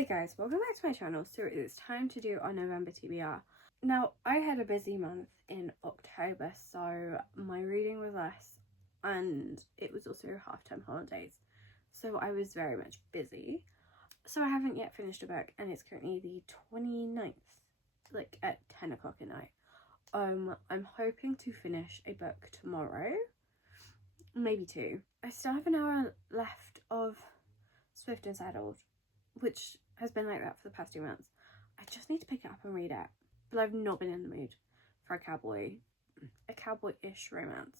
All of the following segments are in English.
Hey guys, welcome back to my channel. So it's time to do our November TBR. Now, I had a busy month in October, so my reading was less and it was also half-term holidays. So I was very much busy. So I haven't yet finished a book and it's currently the 29th, like at 10 o'clock at night. I'm hoping to finish a book tomorrow, maybe two. I still have an hour left of Swift and Saddled, which has been like that for the past 2 months. I just need to pick it up and read it, but I've not been in the mood for a cowboy-ish romance.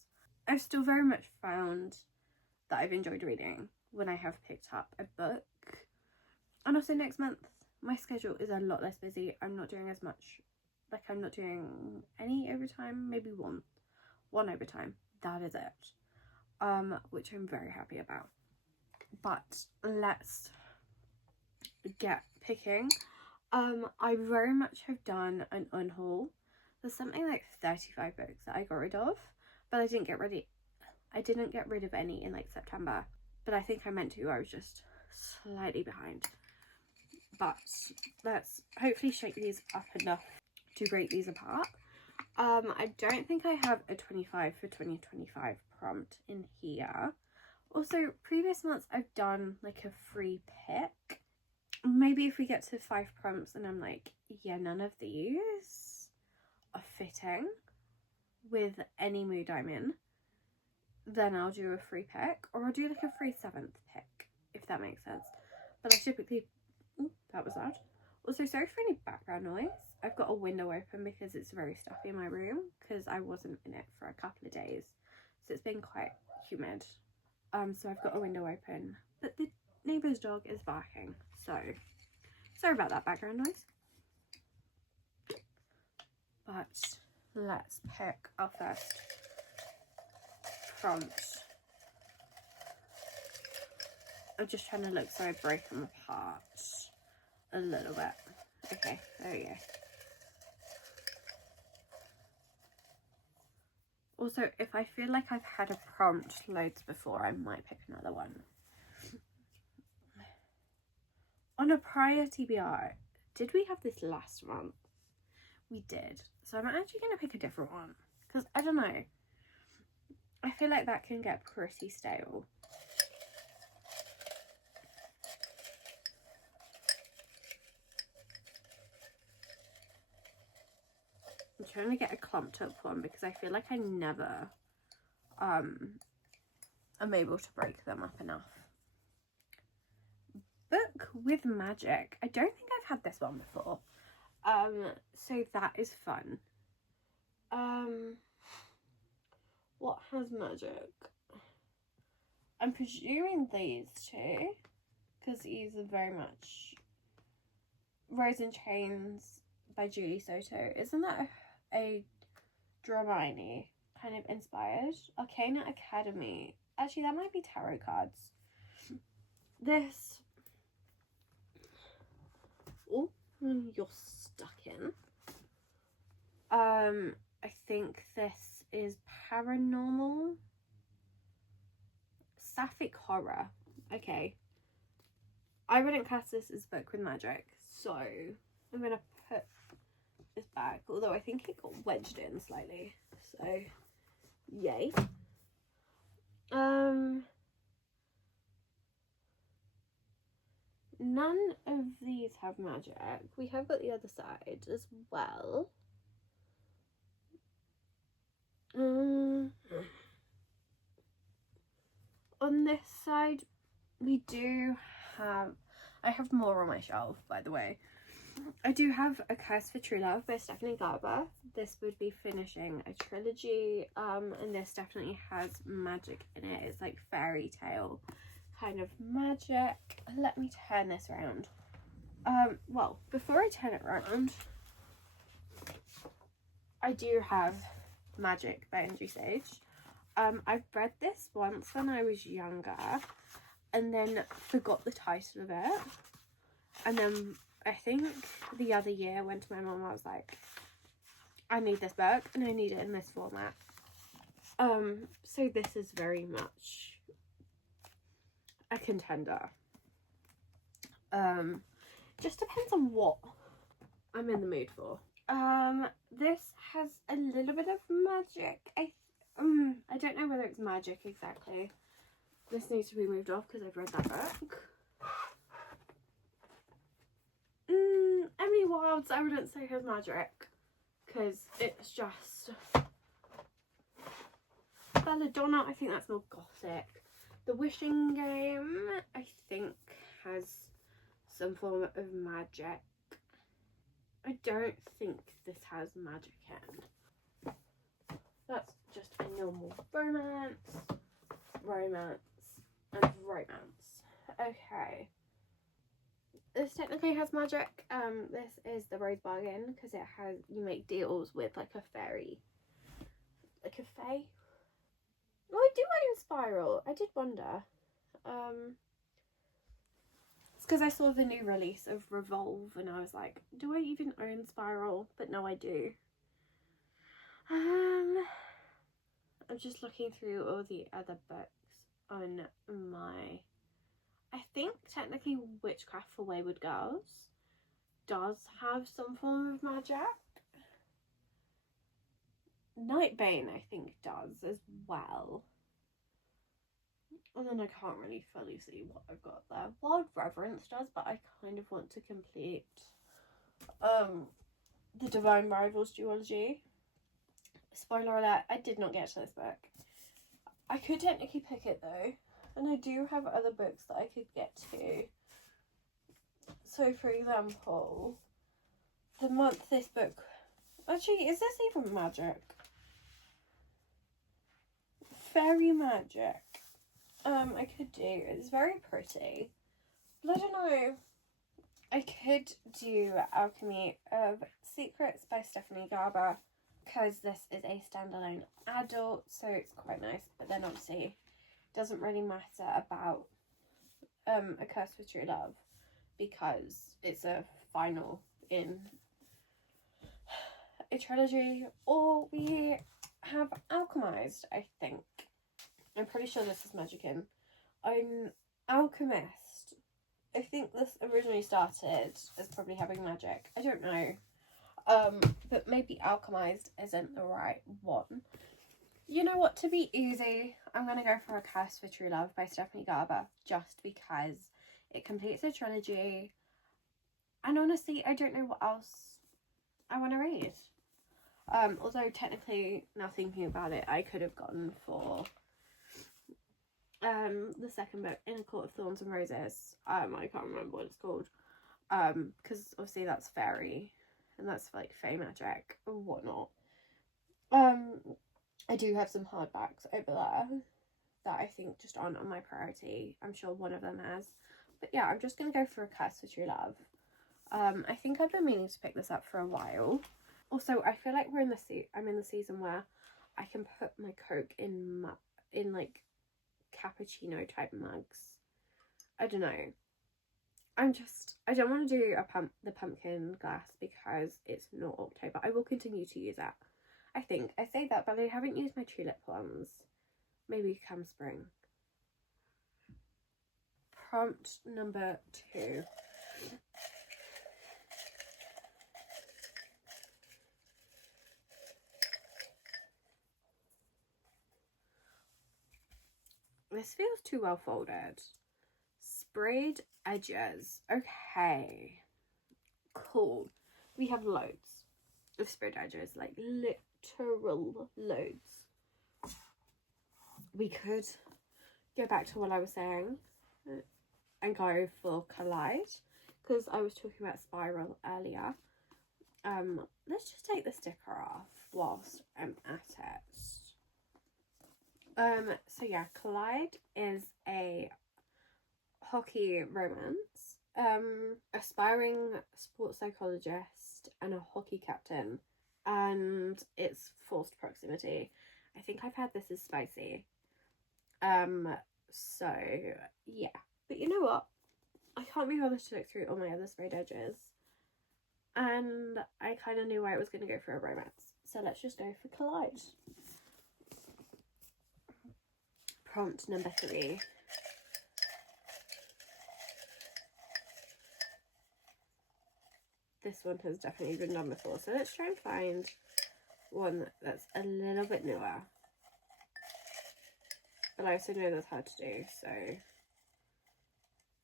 I've still very much found that I've enjoyed reading when I have picked up a book. And also next month, my schedule is a lot less busy. I'm not doing as much, like I'm not doing any overtime, maybe one overtime. That is it, which I'm very happy about. But let's get picking. I very much have done an unhaul. There's something like 35 books that I got rid of, but I didn't get rid of any in like September, but I think I meant to. I was just slightly behind. But let's hopefully shake these up enough to break these apart. I don't think I have a 25 for 2025 prompt in here. Also, previous months I've done like a free pick. Maybe if we get to 5 prompts and I'm like, yeah, none of these are fitting with any mood I'm in, then I'll do a free pick, or I'll do like a free 7th pick, if that makes sense. But I typically, ooh, that was loud. Also, sorry for any background noise. I've got a window open because it's very stuffy in my room because I wasn't in it for a couple of days, so it's been quite humid. So I've got a window open, but the neighbour's dog is barking, so sorry about that background noise. But let's pick our first prompt. I'm just trying to look so I break them apart a little bit. Okay, there we go. Also, if I feel like I've had a prompt loads before, I might pick another one. On a prior TBR, did we have this last month? We did. So I'm actually going to pick a different one. Because, I don't know. I feel like that can get pretty stale. I'm trying to get a clumped up one because I feel like I never am able to break them up enough. Book with magic. I don't think I've had this one before. So that is fun. What has magic? I'm presuming these two, because these are very much Rose and Chains by Julie Soto. Isn't that a Dramini kind of inspired? Arcana Academy. Actually, that might be tarot cards. This, oh, you're stuck in. I think this is paranormal, sapphic horror. Okay, I wouldn't class this as book with magic, so I'm gonna put this back, although I think it got wedged in slightly, so yay. None of these have magic. We have got the other side as well. On this side, we do have, I have more on my shelf, by the way. I do have A Curse for True Love by Stephanie Garber. This would be finishing a trilogy, and this definitely has magic in it. It's like fairy tale kind of magic. Let me turn this around. Well, before I turn it around, I do have Magic by Andrew Sage. I've read this once when I was younger and then forgot the title of it, and then I think the other year went to my mum and I was like, I need this book and I need it in this format. So this is very much a contender. Just depends on what I'm in the mood for. This has a little bit of magic. I don't know whether it's magic exactly. This needs to be moved off because I've read that book. Emily Wilds, I wouldn't say has magic because it's just Belladonna. I think that's more gothic. The Wishing Game, I think, has some form of magic. I don't think this has magic in. That's just a normal romance, and romance. Okay. This technically has magic. This is the Rose Bargain because it has, you make deals with like a fairy. Like a fae? Oh, I do own Spiral. I did wonder. It's because I saw the new release of Revolve and I was like, do I even own Spiral? But no, I do. I'm just looking through all the other books on my... I think technically Witchcraft for Wayward Girls does have some form of magic. Nightbane, I think, does as well. And then I can't really fully see what I've got there. Wild Reverence does, but I kind of want to complete the Divine Rivals duology. Spoiler alert, I did not get to this book. I could technically pick it though, and I do have other books that I could get to. So for example, the month this book... Actually, is this even magic? Fairy magic. I could do. It's very pretty. But I don't know. I could do Alchemy of Secrets by Stephanie Garber because this is a standalone adult, so it's quite nice. But then obviously it doesn't really matter about A Curse for True Love because it's a final in a trilogy. Or we have Alchemized, I think. I'm pretty sure this is magic in. Alchemist. I think this originally started as probably having magic. I don't know. But maybe Alchemized isn't the right one. You know what? To be easy, I'm going to go for A Curse for True Love by Stephanie Garber. Just because it completes a trilogy. And honestly, I don't know what else I want to read. Although technically, now thinking about it, I could have gone for... the second book, In a Court of Thorns and Roses. I can't remember what it's called. Because obviously that's fairy, and that's like fae magic or whatnot. I do have some hardbacks over there that I think just aren't on my priority. I'm sure one of them has. But yeah, I'm just gonna go for A Curse for True Love. I think I've been meaning to pick this up for a while. Also, I feel like I'm in the season where I can put my Coke in like cappuccino type mugs. I don't know. I don't want to do the pumpkin glass because it's not October. I will continue to use that. I think. I say that, but I haven't used my tulip ones. Maybe come spring. Prompt number 2. This feels too well folded. Sprayed edges. Okay. Cool. We have loads of sprayed edges. Like literal loads. We could go back to what I was saying and go for Collide. Because I was talking about Spiral earlier. Let's just take the sticker off whilst I'm at it. So yeah, Collide is a hockey romance. Aspiring sports psychologist and a hockey captain, and it's forced proximity. I think I've had this as spicy. So yeah. But you know what? I can't be bothered to look through all my other sprayed edges. And I kind of knew I was going to go for a romance. So let's just go for Collide. Prompt number 3. this one has definitely been done before. So let's try and find one that's a little bit newer. But I also know that's hard to do, so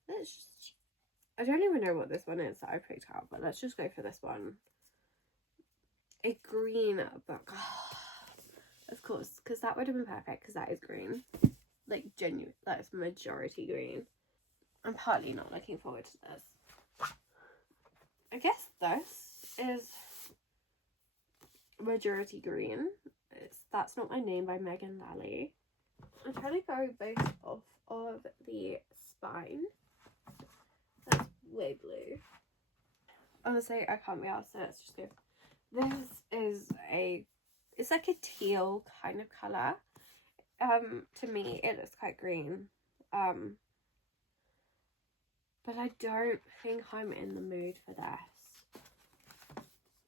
let's just, I don't even know what this one is that I picked out, but let's just go for this one. A green book. Of course, because that would have been perfect, because that is green. Like, genuine, that's majority green. I'm partly not looking forward to this. I guess this is majority green. That's Not My Name by Megan Lally. I'm trying to go based off of the spine. That's way blue. Honestly, I can't be asked, so let's just go. This is it's like a teal kind of colour. To me, it looks quite green. But I don't think I'm in the mood for this.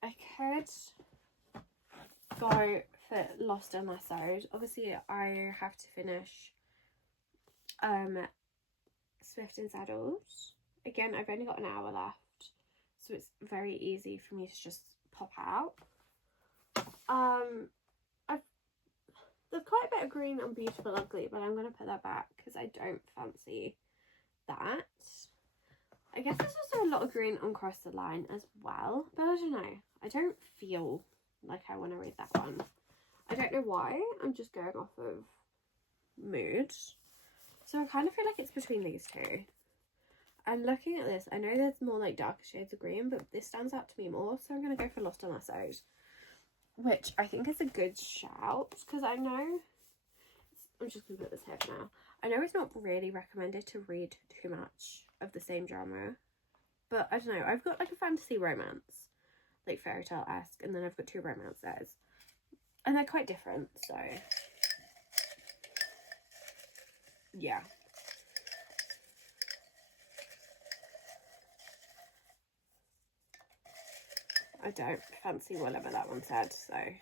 I could go for Lost on My Side. Obviously, I have to finish Swift and Saddled. Again, I've only got an hour left, so it's very easy for me to just pop out. There's quite a bit of green on Beautiful Ugly, but I'm going to put that back because I don't fancy that. I guess there's also a lot of green on Cross the Line as well, but I don't know. I don't feel like I want to read that one. I don't know why. I'm just going off of mood. So I kind of feel like it's between these two. And looking at this, I know there's more like darker shades of green, but this stands out to me more, so I'm going to go for Lost on My Side, which I think is a good shout, because I know, I'm just going to put this here for now, I know it's not really recommended to read too much of the same genre, but I don't know, I've got like a fantasy romance, like fairy tale-esque, and then I've got two romances, and they're quite different, so yeah. I don't fancy whatever that one said, so I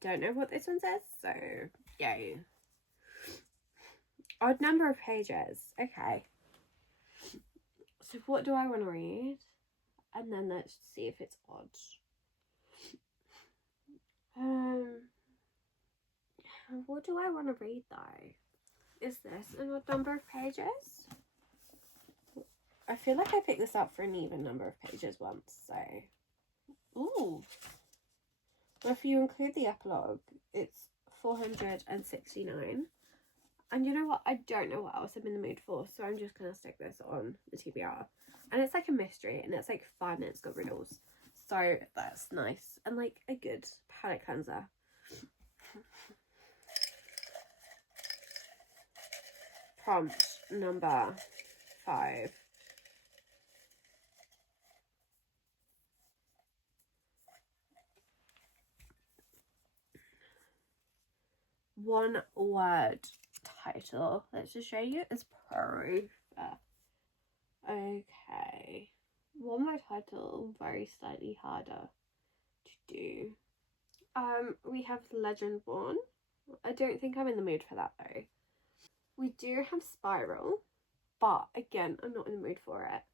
don't know what this one says, so yay. Odd number of pages. Okay. So what do I want to read? And then let's see if it's odd. What do I want to read though? Is this an odd number of pages? I feel like I picked this up for an even number of pages once, so. Ooh. Well, if you include the epilogue, it's 469. And you know what? I don't know what else I'm in the mood for, so I'm just going to stick this on the TBR. And it's like a mystery, and it's like fun, and it's got riddles. So that's nice. And like a good palette cleanser. Prompt number 5. One word title. Let's just show you as proof. Okay. One word title, very slightly harder to do. We have Legend Born. I don't think I'm in the mood for that though. We do have Spiral, but again, I'm not in the mood for it.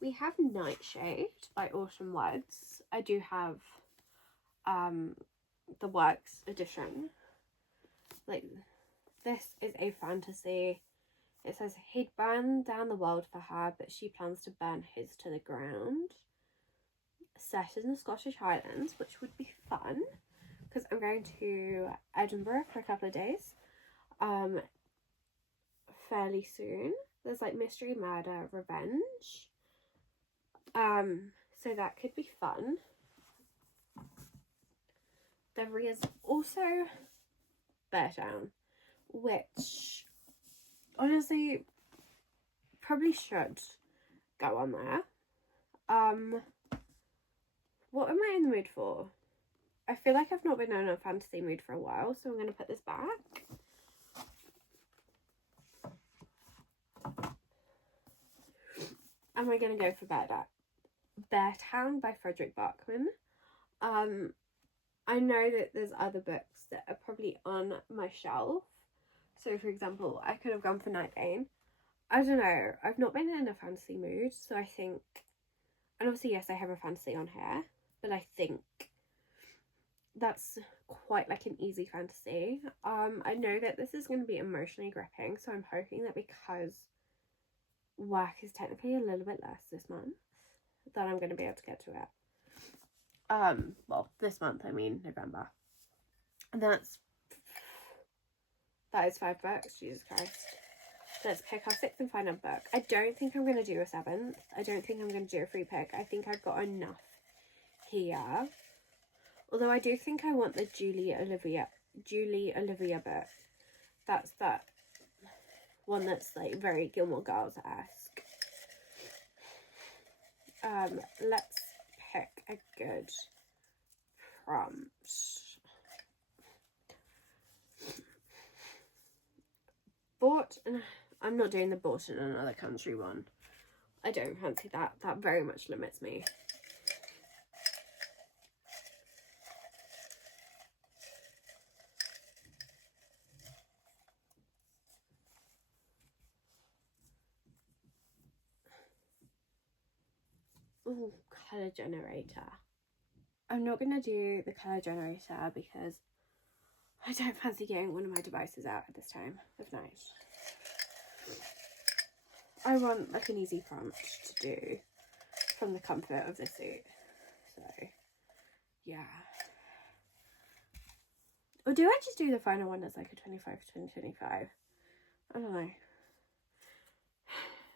We have Nightshade by Autumn Woods. I do have the Works edition. Like, this is a fantasy. It says he'd burn down the world for her, but she plans to burn his to the ground. Set in the Scottish Highlands, which would be fun because I'm going to Edinburgh for a couple of days fairly soon. There's like mystery, murder, revenge, so that could be fun. There is also Bear Town, which honestly probably should go on there. What am I in the mood for? I feel like I've not been in a fantasy mood for a while, so I'm going to put this back. Am I going to go for Bear Town by Frederick Bachman? I know that there's other books that are probably on my shelf. So, for example, I could have gone for Night Bane. I don't know, I've not been in a fantasy mood, so I think, and obviously yes, I have a fantasy on here, but I think that's quite like an easy fantasy. I know that this is going to be emotionally gripping, so I'm hoping that because work is technically a little bit less this month, that I'm going to be able to get to it. Well, this month, I mean November. And that is 5 books, Jesus Christ. Let's pick our 6th and final book. I don't think I'm going to do a 7th. I don't think I'm going to do a free pick. I think I've got enough here. Although I do think I want the Julie Olivia book. That's that one that's like very Gilmore Girls-esque. Let's pick a good prompt. I'm not doing the bought in another country one. I don't fancy that. That very much limits me. Ooh, colour generator. I'm not going to do the colour generator because I don't fancy getting one of my devices out at this time of night. I want like an easy prompt to do from the comfort of the suit. So, yeah. Or do I just do the final one as like a 25 to 2025? I don't know.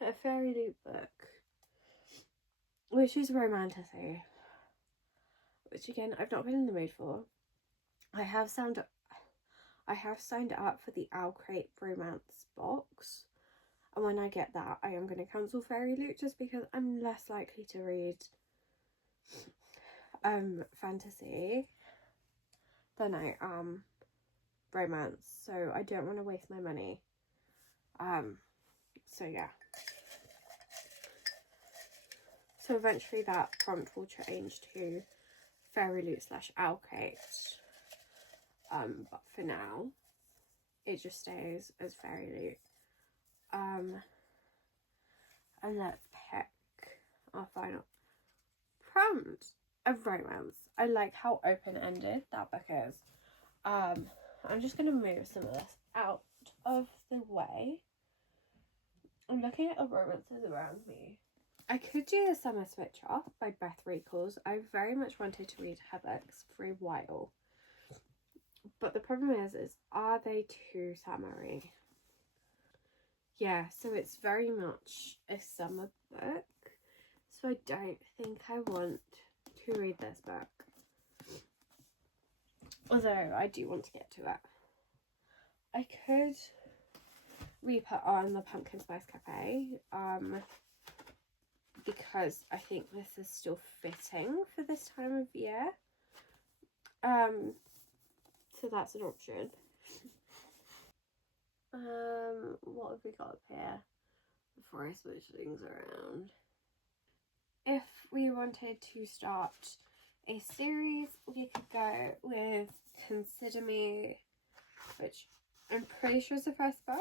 A fairy loot book, which is romantasy, which again I've not been in the mood for. I have signed up for the Owl Crate romance box, and when I get that, I am going to cancel fairy loot just because I'm less likely to read fantasy than I am romance, so I don't want to waste my money. So yeah. So eventually that prompt will change to fairy loot / Owl Crate. But for now, it just stays as fairy loot. And let's pick our final prompt of romance. I like how open-ended that book is. I'm just going to move some of this out of the way. I'm looking at the romances around me. I could do The Summer Switch Off by Beth Recalls. I very much wanted to read her books for a while. But the problem is are they too summery? Yeah, so it's very much a summer book. So I don't think I want to read this book. Although I do want to get to it. I could re-put on the Pumpkin Spice Cafe. Because I think this is still fitting for this time of year. So that's an option. What have we got up here before I switch things around? If we wanted to start a series, we could go with Consider Me, which I'm pretty sure is the first book.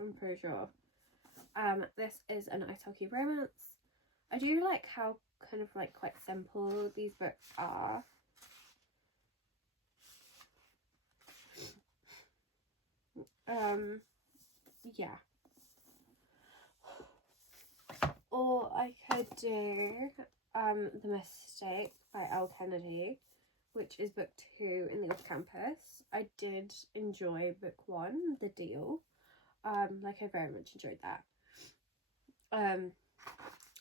I'm pretty sure. This is an italki romance. I do like how kind of like quite simple these books are. Yeah. Or I could do The Mistake by Elle Kennedy, which is book 2 in the Off Campus. I did enjoy book 1, The Deal. Like I very much enjoyed that.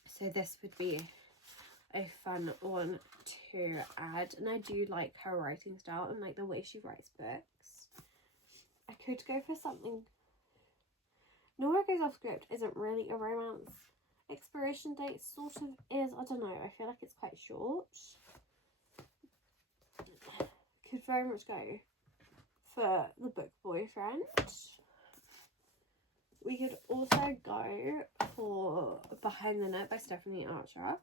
So this would be a fun one to add, and I do like her writing style and like the way she writes books. I could go for something. Nowhere Goes Off Script isn't really a romance. Expiration Date sort of is. I don't know. I feel like it's quite short. Could very much go for The Book Boyfriend. We could also go for Behind the Net by Stephanie Archer,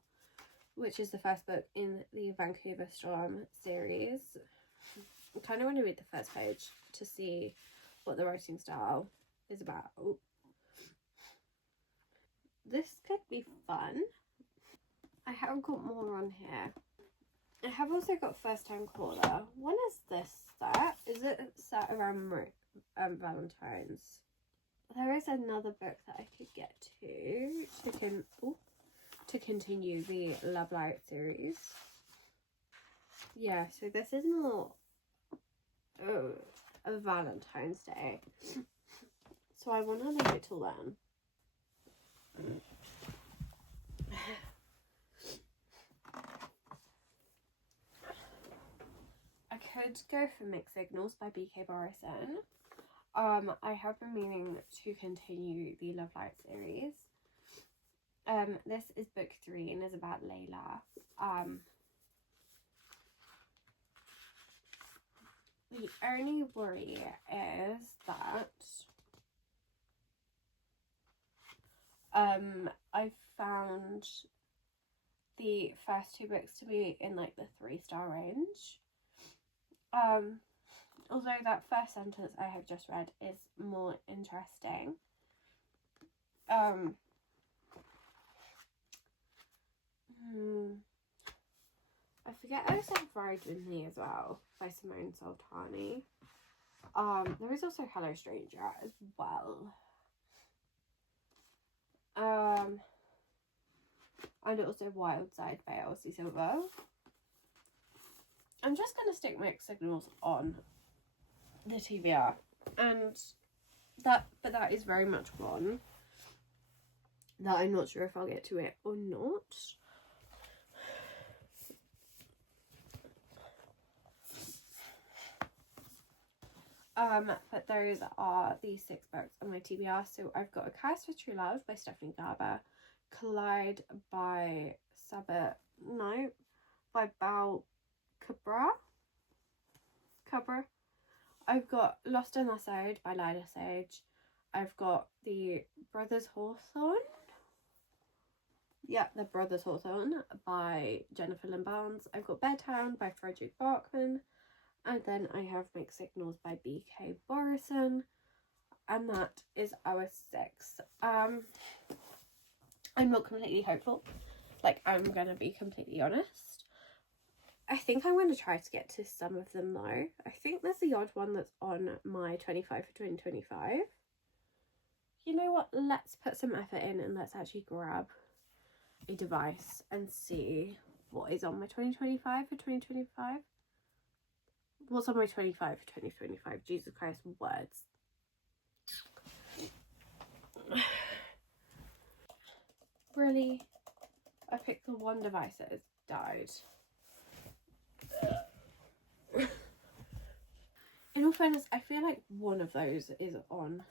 which is the first book in the Vancouver Storm series. I kind of want to read the first page to see what the writing style is about. this could be fun. I have got more on here. I have also got first time caller. When is this set? Is it set around Valentine's? There is another book that I could get to continue the Love Light series. Yeah, so this is more a Valentine's Day. So I want to leave it till then. I could go for Mixed Signals by B.K. Borison. I have been meaning to continue the Love Light series. This is book 3 and is about Layla. The only worry is that I found the first 2 books to be in like the 3-star range. Although that first sentence I have just read is more interesting. I forget I also have Ride With Me as well by Simone Sultani. There is also Hello Stranger as well. And also Wild Side by Elsie Silver. I'm just going to stick Mixed Signals on the TBR. And that is very much one that I'm not sure if I'll get to it or not. But those are the 6 books on my TBR. So I've got A Curse for True Love by Stephanie Garber, Collide by Bal Cabra. I've got Lost in the Sage by Lila Sage. I've got The Brothers Hawthorne. Yeah, The Brothers Hawthorne by Jennifer Lynn Barnes. I've got Bedtown by Frederick Bachman. And then I have Mixed Signals by B.K. Borison. And that is our 6. I'm not completely hopeful. Like, I'm going to be completely honest. I think I'm going to try to get to some of them though. I think there's the odd one that's on my 25 for 2025. You know what? Let's put some effort in and let's actually grab a device and see what is on my 2025 for 2025. What's on my 25 for 2025? Jesus Christ, words. Really? I picked the one device that has died. In all fairness, I feel like one of those is on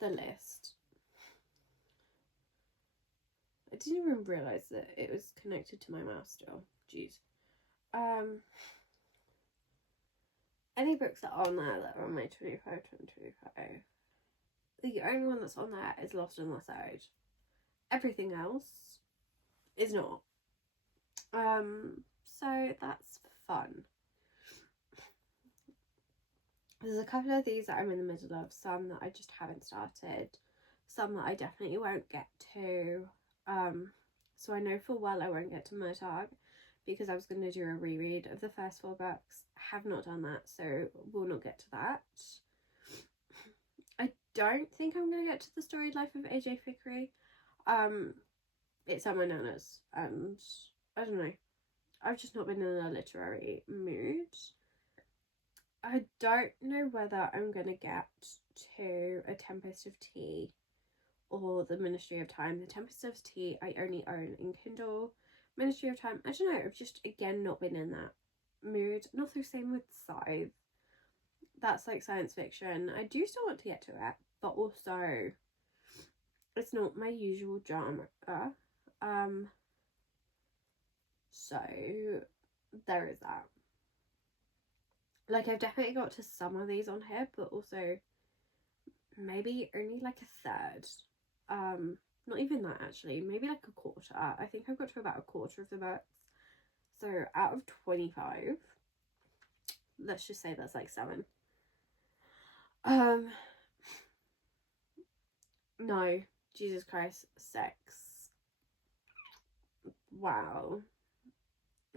the list. I didn't even realise that it was connected to my mouse still. Jeez. Any books that are on there that are on my 25, 2025. The only one that's on there is Lost in the Sage. Everything else is not. So that's fun. There's a couple of these that I'm in the middle of, some that I just haven't started, some that I definitely won't get to. So I know full well I won't get to Murtagh because I was going to do a reread of the first 4 books. Have not done that, so will not get to that. I don't think I'm going to get to The Storied Life of AJ Fikry. It's at my nana's, and I don't know. I've just not been in a literary mood. I don't know whether I'm going to get to A Tempest of Tea or The Ministry of Time. The Tempest of Tea I only own in Kindle. Ministry of Time, I don't know, I've just again not been in that mood. And also same with Scythe. That's like science fiction. I do still want to get to it, but also it's not my usual genre. So there is that. Like, I've definitely got to some of these on here, but also maybe only like a third. Not even that actually, maybe like a quarter. I think I've got to about a quarter of the books. So out of 25, let's just say that's like 7. No, Jesus Christ, sex. Wow.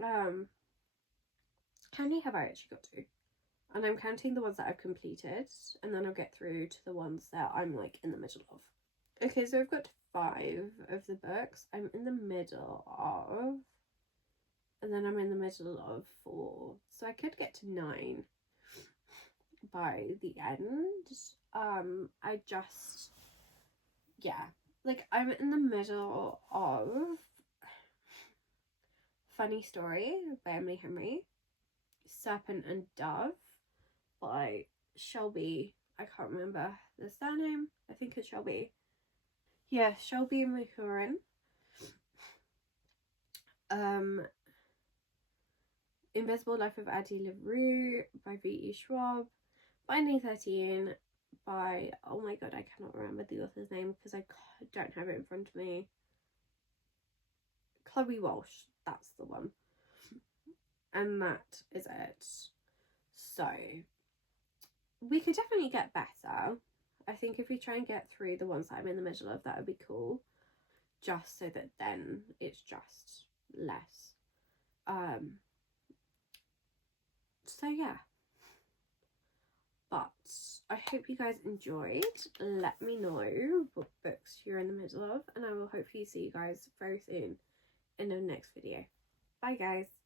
How many have I actually got to? And I'm counting the ones that I've completed, and then I'll get through to the ones that I'm like in the middle of. Okay, so I've got 5 of the books I'm in the middle of, and then I'm in the middle of 4, so I could get to 9 by the end. I just, yeah, like I'm in the middle of Funny Story by Emily Henry, Serpent and Dove by Shelby, I can't remember the surname, I think it's Shelby. Yeah, Shelby McCurran. Invisible Life of Addie LaRue by V.E. Schwab. Binding 13 by, oh my god, I cannot remember the author's name because I don't have it in front of me. Chloe Walsh, that's the one. And that is it. So, we could definitely get better. I think if we try and get through the ones that I'm in the middle of, that would be cool. Just so that then it's just less. So yeah. But I hope you guys enjoyed. Let me know what books you're in the middle of, and I will hopefully see you guys very soon in the next video. Bye guys.